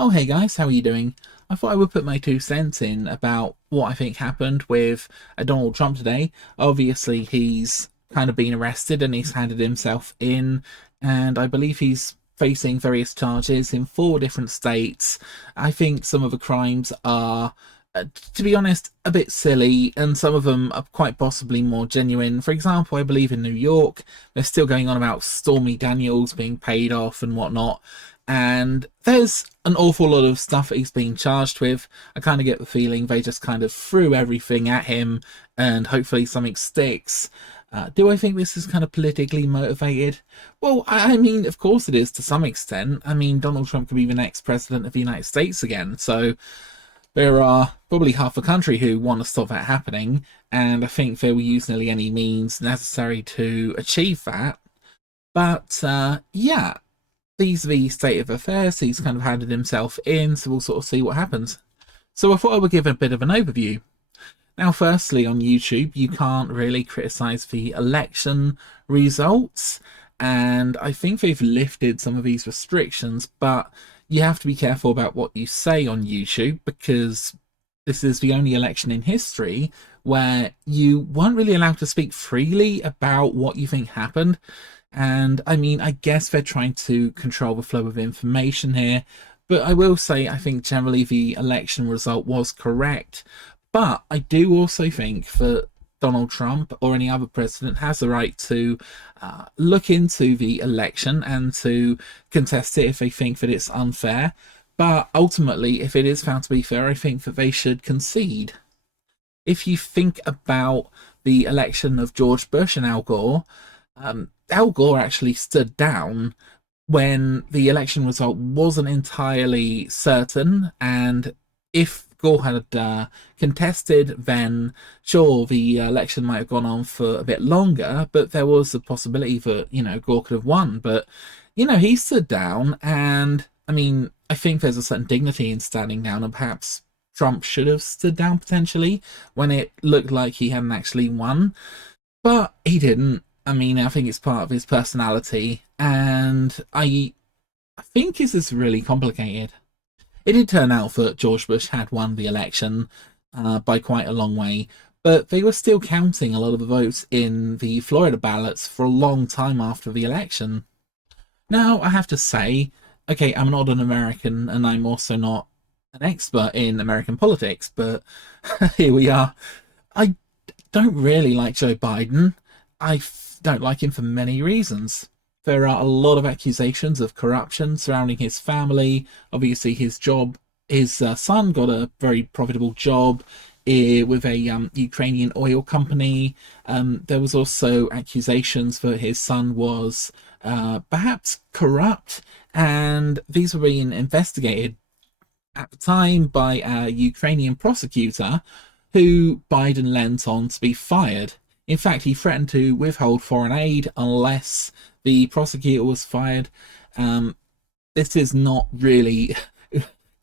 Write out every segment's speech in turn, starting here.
Oh, hey guys, how are you doing? I thought I would put my 2 cents in about what I think happened with Donald Trump today. Obviously, he's kind of been arrested and he's handed himself in, and I believe he's facing various charges in 4 different states. I think some of the crimes are, to be honest, a bit silly, and some of them are quite possibly more genuine. For example, I believe in New York, they're still going on about Stormy Daniels being paid off and whatnot. And there's an awful lot of stuff that he's being charged with. I kind of get the feeling they just kind of threw everything at him and hopefully something sticks. Do I think this is kind of politically motivated? Well, I mean, of course it is to some extent. I mean, Donald Trump could be the next president of the United States again. So there are probably half the country who want to stop that happening. And I think they will use nearly any means necessary to achieve that. But yeah, these are the state of affairs. He's kind of handed himself in, so we'll sort of see what happens. So I thought I would give a bit of an overview. Now, firstly, on YouTube, you can't really criticize the election results, and I think they've lifted some of these restrictions, but you have to be careful about what you say on YouTube because this is the only election in history where you weren't really allowed to speak freely about what you think happened. And I mean, I guess they're trying to control the flow of information here, but I will say I think generally the election result was correct. But I do also think that Donald Trump or any other president has the right to look into the election and to contest it if they think that it's unfair. But ultimately, if it is found to be fair, I think that they should concede. If you think about the election of George Bush and Al Gore, Al Gore actually stood down when the election result wasn't entirely certain, and if Gore had contested, then sure, the election might have gone on for a bit longer, but there was a possibility that, Gore could have won. But, he stood down, and I mean, I think there's a certain dignity in standing down, and perhaps Trump should have stood down potentially when it looked like he hadn't actually won, but he didn't. I mean, I think it's part of his personality, and I think this is really complicated. It did turn out that George Bush had won the election by quite a long way, but they were still counting a lot of the votes in the Florida ballots for a long time after the election. Now, I have to say, okay, I'm not an American, and I'm also not an expert in American politics, but here we are. I don't really like Joe Biden. Don't like him for many reasons. There are a lot of accusations of corruption surrounding his family. Obviously, his son got a very profitable job with a Ukrainian oil company. There was also accusations that his son was perhaps corrupt, and these were being investigated at the time by a Ukrainian prosecutor who Biden lent on to be fired. In fact, he threatened to withhold foreign aid unless the prosecutor was fired. This is not really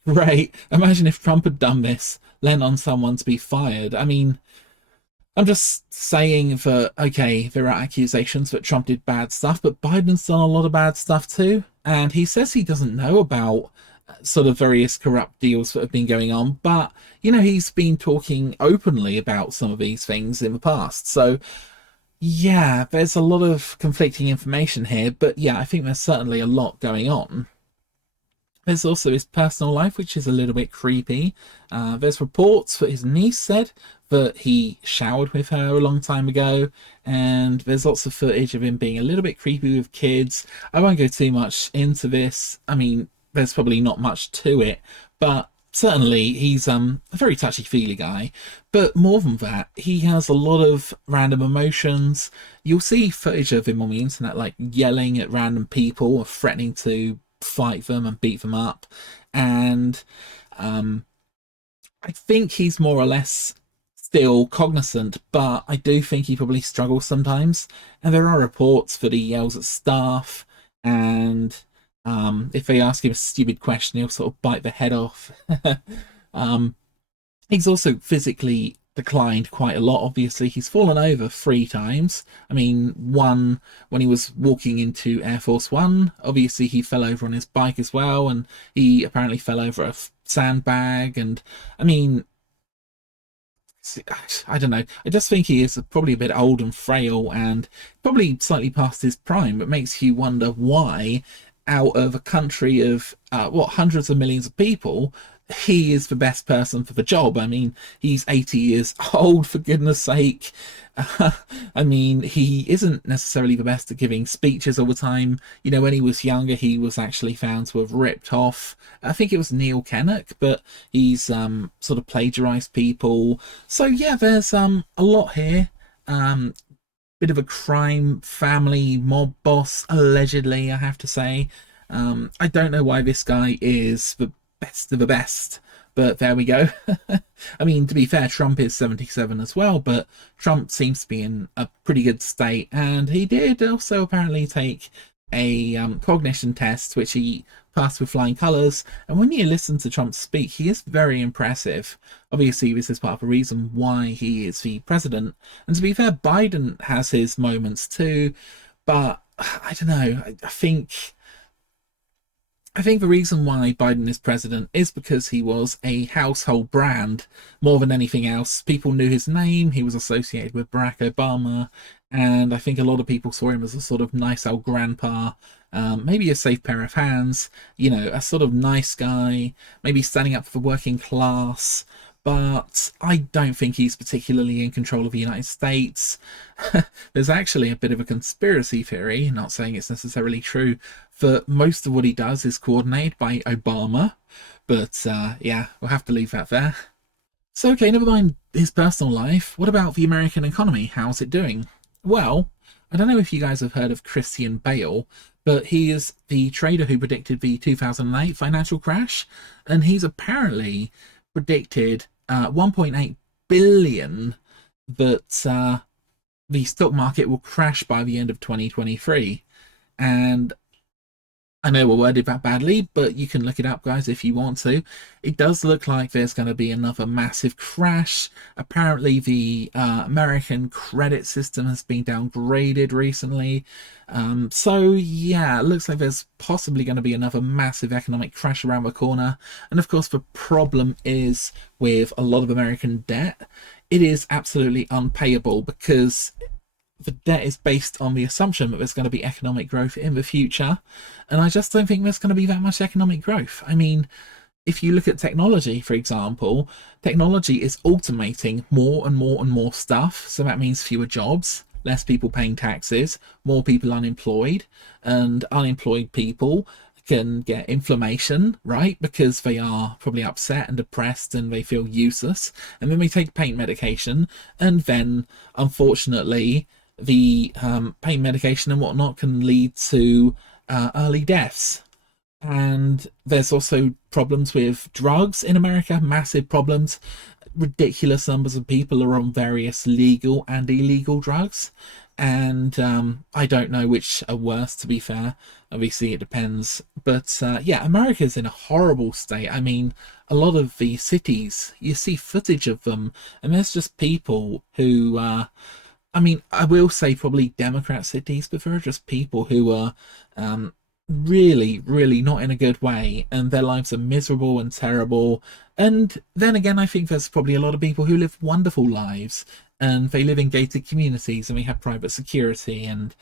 great. Imagine if Trump had done this, lent on someone to be fired. I mean, I'm just saying that, okay, there are accusations that Trump did bad stuff, but Biden's done a lot of bad stuff too. And he says he doesn't know about sort of various corrupt deals that have been going on, but he's been talking openly about some of these things in the past. So yeah, there's a lot of conflicting information here, but yeah, I think there's certainly a lot going on. There's also his personal life, which is a little bit creepy. There's reports that his niece said that he showered with her a long time ago, and there's lots of footage of him being a little bit creepy with kids. I won't go too much into this. I mean, there's probably not much to it, but certainly he's a very touchy-feely guy. But more than that, he has a lot of random emotions. You'll see footage of him on the internet, like yelling at random people or threatening to fight them and beat them up. And I think he's more or less still cognizant, but I do think he probably struggles sometimes. And there are reports that he yells at staff, and if they ask him a stupid question, he'll sort of bite the head off. He's also physically declined quite a lot. Obviously, he's fallen over 3 times. I mean, one when he was walking into Air Force One. Obviously, he fell over on his bike as well, and he apparently fell over a sandbag. And I mean, I don't know. I just think he is probably a bit old and frail and probably slightly past his prime. It makes you wonder why, out of a country of hundreds of millions of people, he is the best person for the job. I mean, he's 80 years old, for goodness sake. I mean, he isn't necessarily the best at giving speeches all the time. You know, when he was younger, he was actually found to have ripped off, I think it was Neil Kinnock, but he's sort of plagiarized people. So yeah, there's a lot here. Bit of a crime family mob boss, allegedly, I have to say. I don't know why this guy is the best of the best, but there we go. I mean, to be fair, Trump is 77 as well, but Trump seems to be in a pretty good state, and he did also apparently take a cognition test, which he passed with flying colours. And when you listen to Trump speak, he is very impressive. Obviously, this is part of the reason why he is the president. And to be fair, Biden has his moments too, but I don't know. I think the reason why Biden is president is because he was a household brand more than anything else. People knew his name, he was associated with Barack Obama, and I think a lot of people saw him as a sort of nice old grandpa, maybe a safe pair of hands, you know, a sort of nice guy, maybe standing up for the working class. But I don't think he's particularly in control of the United States. There's actually a bit of a conspiracy theory, not saying it's necessarily true, that most of what he does is coordinated by Obama. But yeah, we'll have to leave that there. So, okay, never mind his personal life. What about the American economy? How's it doing? Well, I don't know if you guys have heard of Christian Bale, but he is the trader who predicted the 2008 financial crash, and he's apparently predicted 1.8 billion that the stock market will crash by the end of 2023. And I know we're worded that badly, but you can look it up, guys, if you want to. It does look like there's going to be another massive crash. Apparently, the American credit system has been downgraded recently. So, yeah, it looks like there's possibly going to be another massive economic crash around the corner. And, of course, the problem is with a lot of American debt, it is absolutely unpayable because the debt is based on the assumption that there's going to be economic growth in the future, and I just don't think there's going to be that much economic growth. I mean, if you look at technology, for example, technology is automating more and more and more stuff, so that means fewer jobs, less people paying taxes, more people unemployed, and unemployed people can get inflammation, right? Because they are probably upset and depressed and they feel useless, and then they take pain medication, and then unfortunately the pain medication and whatnot can lead to early deaths. And there's also problems with drugs in America, massive problems. Ridiculous numbers of people are on various legal and illegal drugs, and I don't know which are worse, to be fair. Obviously it depends, but yeah, America's in a horrible state. I mean, a lot of the cities, you see footage of them, and there's just people who I mean, I will say probably Democrat cities, but there are just people who are really, really not in a good way, and their lives are miserable and terrible. And then again, I think there's probably a lot of people who live wonderful lives, and they live in gated communities, and we have private security. And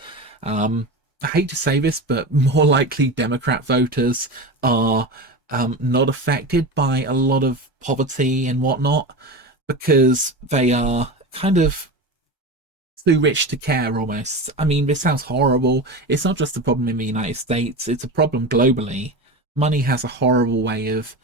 I hate to say this, but more likely Democrat voters are not affected by a lot of poverty and whatnot, because they are kind of too rich to care, almost. I mean, this sounds horrible. It's not just a problem in the United States, it's a problem globally. Money has a horrible way of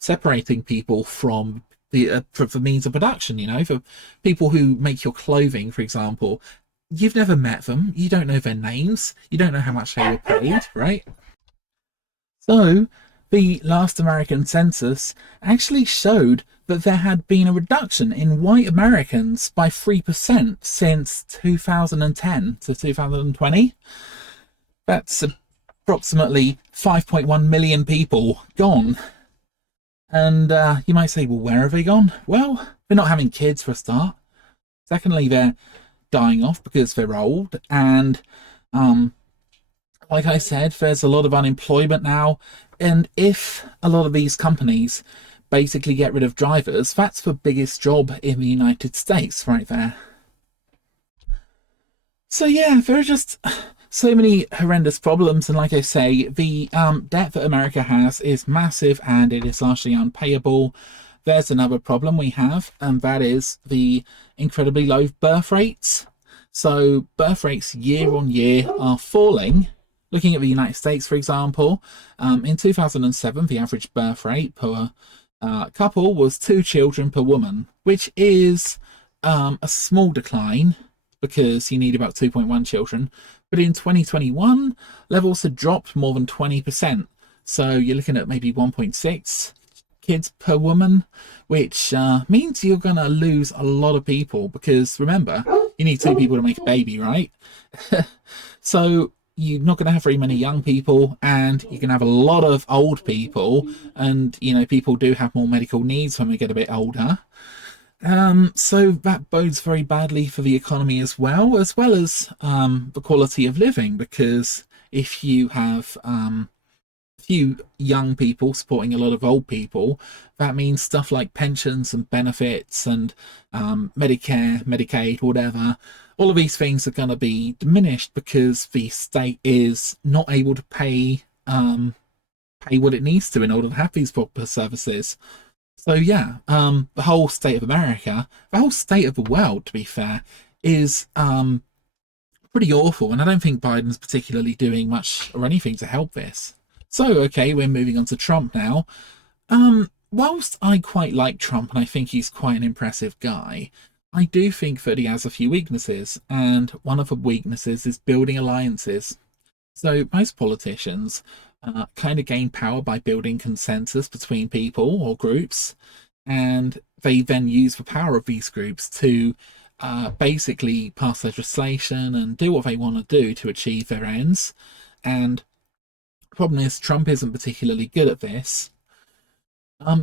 separating people from the means of production, you know. For people who make your clothing, for example, you've never met them, you don't know their names, you don't know how much they were paid, right? So the last American census actually showed that there had been a reduction in white Americans by 3% since 2010 to 2020. That's approximately 5.1 million people gone. And you might say, well, where have they gone? Well, they're not having kids for a start. Secondly, they're dying off because they're old. And um, like I said, there's a lot of unemployment now. And if a lot of these companies basically get rid of drivers, that's the biggest job in the United States right there. So yeah, there are just so many horrendous problems, and like I say, the debt that America has is massive, and it is largely unpayable. There's another problem we have, and that is the incredibly low birth rates. So birth rates year on year are falling. Looking at the United States, for example, in 2007, the average birth rate per couple was 2 children per woman, which is a small decline because you need about 2.1 children. But in 2021, levels had dropped more than 20%. So you're looking at maybe 1.6 kids per woman, which means you're going to lose a lot of people because remember, you need 2 people to make a baby, right? So you're not going to have very many young people, and you can have a lot of old people, and people do have more medical needs when we get a bit older. So that bodes very badly for the economy as well as the quality of living, because if you have few young people supporting a lot of old people, that means stuff like pensions and benefits and Medicare, Medicaid, whatever. All of these things are going to be diminished because the state is not able to pay what it needs to in order to have these proper services. So yeah, the whole state of America, the whole state of the world, to be fair, is pretty awful, and I don't think Biden's particularly doing much or anything to help this. So okay, we're moving on to Trump now. Whilst I quite like Trump and I think he's quite an impressive guy, I do think that he has a few weaknesses, and one of the weaknesses is building alliances. So most politicians kind of gain power by building consensus between people or groups, and they then use the power of these groups to basically pass legislation and do what they want to do to achieve their ends. And the problem is, Trump isn't particularly good at this.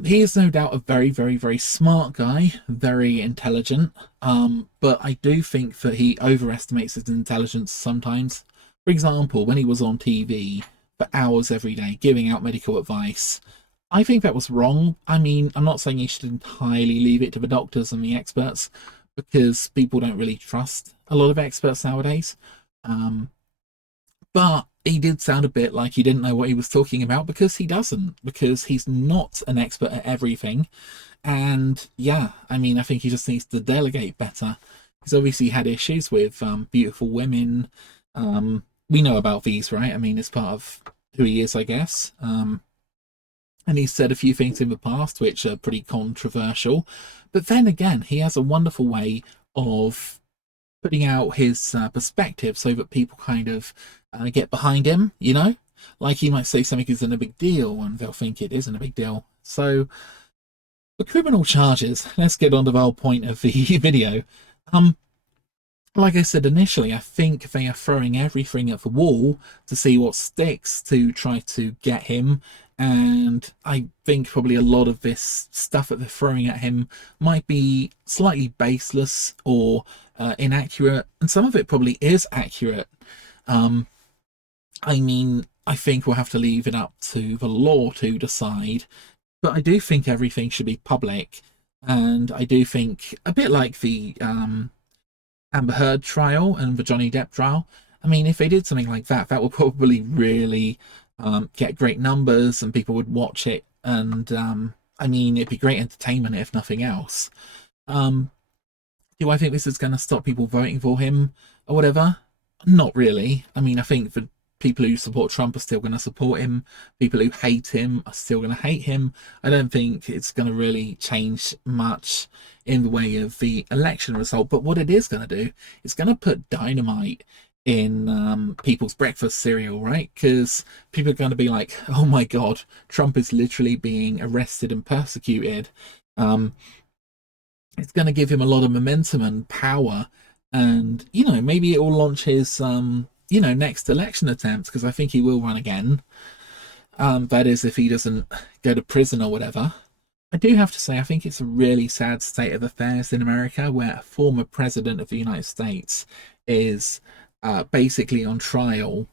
He is no doubt a very, very, very smart guy, very intelligent, but I do think that he overestimates his intelligence sometimes. For example, when he was on TV for hours every day giving out medical advice, I think that was wrong. I mean, I'm not saying you should entirely leave it to the doctors and the experts, because people don't really trust a lot of experts nowadays. But he did sound a bit like he didn't know what he was talking about, because he doesn't, because he's not an expert at everything. And yeah, I mean, I think he just needs to delegate better. He's obviously had issues with beautiful women. We know about these, right? I mean, it's part of who he is, I guess. And he's said a few things in the past which are pretty controversial. But then again, he has a wonderful way of putting out his perspective so that people kind of get behind him, Like he might say something isn't a big deal and they'll think it isn't a big deal. So the criminal charges, let's get on to the whole point of the video. Like I said initially, I think they are throwing everything at the wall to see what sticks to try to get him. And I think probably a lot of this stuff that they're throwing at him might be slightly baseless or inaccurate, and some of it probably is accurate. I mean, I think we'll have to leave it up to the law to decide, but I do think everything should be public, and I do think, a bit like the Amber Heard trial and the Johnny Depp trial, I mean, if they did something like that, that would probably really get great numbers and people would watch it, and I mean, it'd be great entertainment if nothing else. Do I think this is going to stop people voting for him or whatever? Not really. I mean, I think the people who support Trump are still going to support him. People who hate him are still going to hate him. I don't think it's going to really change much in the way of the election result. But what it is going to do, it's going to put dynamite in people's breakfast cereal, right? Because people are going to be like, oh my God, Trump is literally being arrested and persecuted. It's going to give him a lot of momentum and power. And, maybe it will launch his, next election attempt, because I think he will run again. That is, if he doesn't go to prison or whatever. I do have to say, I think it's a really sad state of affairs in America where a former president of the United States is basically on trial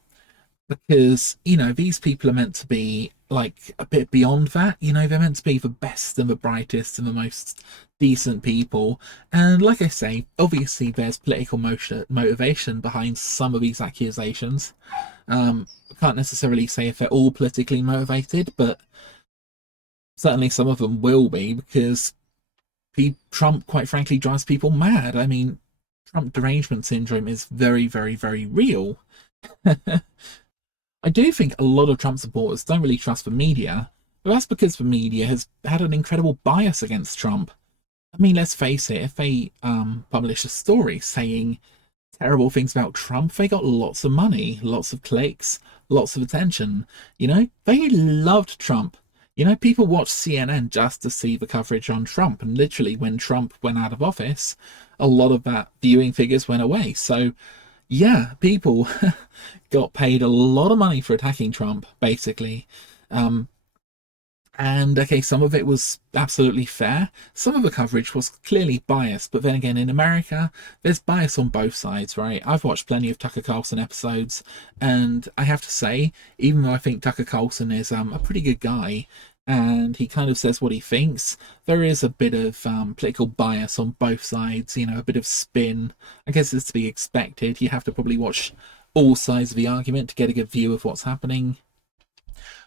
because, these people are meant to be like a bit beyond that. They're meant to be the best and the brightest and the most decent people. And like I say, obviously there's political motivation behind some of these accusations. I can't necessarily say if they're all politically motivated, but certainly some of them will be because Trump, quite frankly, drives people mad. I mean, Trump derangement syndrome is very, very, very real. I do think a lot of Trump supporters don't really trust the media, but that's because the media has had an incredible bias against Trump. I mean, let's face it, if they publish a story saying terrible things about Trump, they got lots of money, lots of clicks, lots of attention. They loved Trump. People watched CNN just to see the coverage on Trump, and literally when Trump went out of office, a lot of that viewing figures went away. So yeah, people got paid a lot of money for attacking Trump, basically. Um, and okay, some of it was absolutely fair. Some of the coverage was clearly biased, but then again, in America, there's bias on both sides, right? I've watched plenty of Tucker Carlson episodes, and I have to say, even though I think Tucker Carlson is a pretty good guy, and he kind of says what he thinks, there is a bit of political bias on both sides, a bit of spin. I guess it's to be expected. You have to probably watch all sides of the argument to get a good view of what's happening.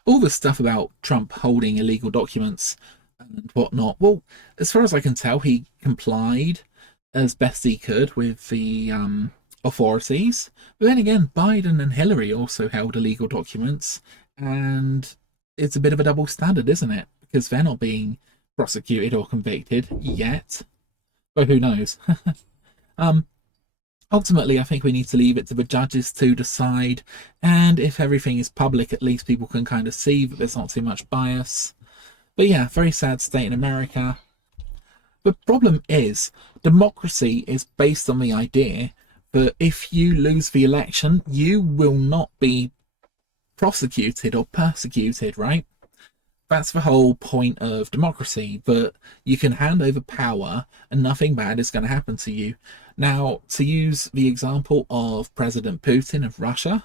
All the stuff about Trump holding illegal documents and whatnot, well, as far as I can tell, he complied as best he could with the authorities. But then again, Biden and Hillary also held illegal documents, and it's a bit of a double standard, isn't it? Because they're not being prosecuted or convicted yet. But who knows? um, Ultimately, I think we need to leave it to the judges to decide, and if everything is public, at least people can kind of see that there's not too much bias. But yeah, very sad state in America. The problem is, democracy is based on the idea that if you lose the election, you will not be prosecuted or persecuted, right? That's the whole point of democracy, but you can hand over power and nothing bad is going to happen to you. Now, to use the example of President Putin of Russia,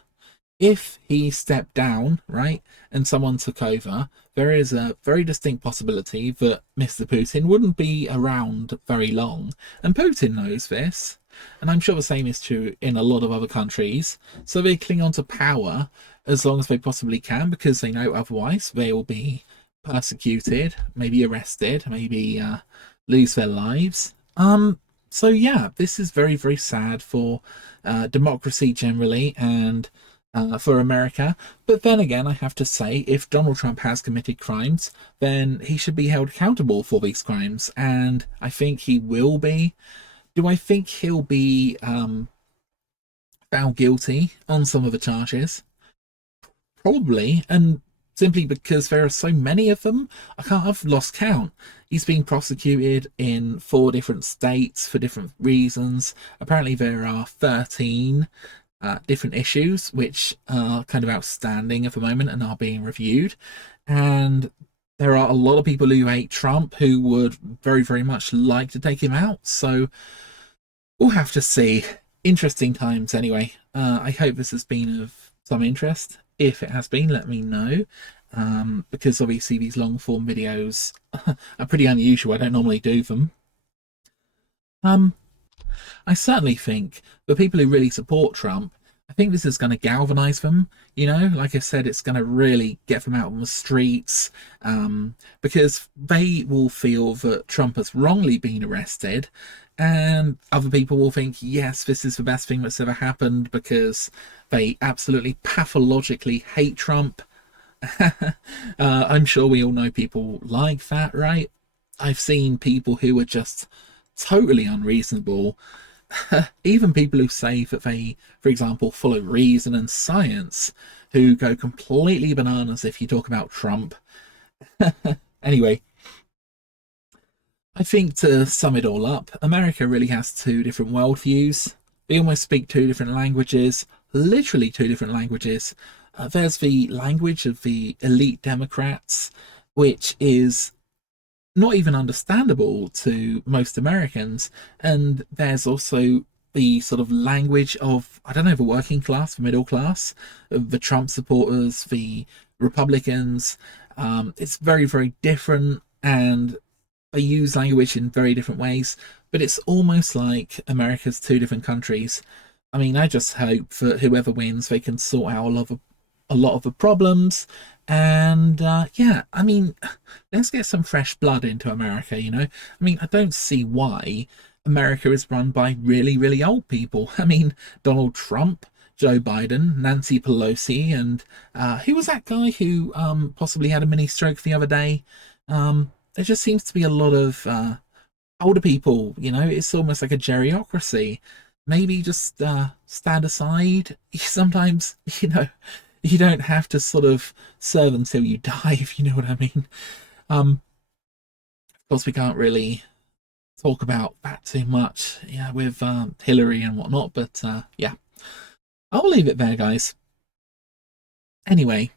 if he stepped down, right, and someone took over, there is a very distinct possibility that Mr. Putin wouldn't be around very long. And Putin knows this, and I'm sure the same is true in a lot of other countries. So they cling on to power as long as they possibly can because they know otherwise they will be persecuted, maybe arrested, maybe lose their lives. So yeah, this is very, very sad for democracy generally and for America. But then again, I have to say, if Donald Trump has committed crimes, then he should be held accountable for these crimes, and I think he will be. Do I think he'll be found guilty on some of the charges? Probably, and simply because there are so many of them, I've lost count. He's been prosecuted in 4 different states for different reasons. Apparently there are 13 different issues which are kind of outstanding at the moment and are being reviewed. And there are a lot of people who hate Trump who would very, very much like to take him out. So we'll have to see. Interesting times anyway. I hope this has been of some interest. If it has been, let me know. Because obviously these long form videos are pretty unusual. I don't normally do them. I certainly think the people who really support Trump, I think this is going to galvanize them. Like I said, it's going to really get them out on the streets, because they will feel that Trump has wrongly been arrested, and other people will think, yes, this is the best thing that's ever happened because they absolutely pathologically hate Trump. I'm sure we all know people like that, right? I've seen people who are just totally unreasonable. Even people who say that they, for example, follow reason and science, who go completely bananas if you talk about Trump. Anyway, I think to sum it all up, America really has 2 different worldviews. They almost speak 2 different languages, literally 2 different languages. There's the language of the elite Democrats, which is not even understandable to most Americans. And there's also the sort of language of, I don't know, the working class, the middle class, the Trump supporters, the Republicans. It's very, very different, and they use language in very different ways, but it's almost like America's two different countries. I mean, I just hope that whoever wins, they can sort out a lot of the problems. And yeah, I mean, let's get some fresh blood into America, you know? I mean, I don't see why America is run by really, really old people. I mean, Donald Trump, Joe Biden, Nancy Pelosi, and who was that guy who possibly had a mini stroke the other day? There just seems to be a lot of older people, you know? It's almost like a geriocracy. Maybe just stand aside. Sometimes, you know, you don't have to sort of serve until you die, if you know what I mean. Of course, we can't really talk about that too much, yeah, with Hillary and whatnot, but yeah, I'll leave it there, guys. Anyway,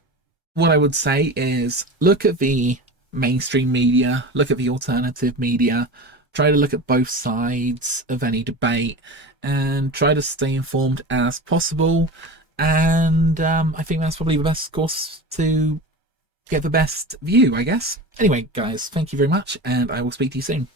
what I would say is look at the mainstream media, look at the alternative media, try to look at both sides of any debate, and try to stay informed as possible. And I think that's probably the best course to get the best view, I guess. Anyway, guys, thank you very much, and I will speak to you soon.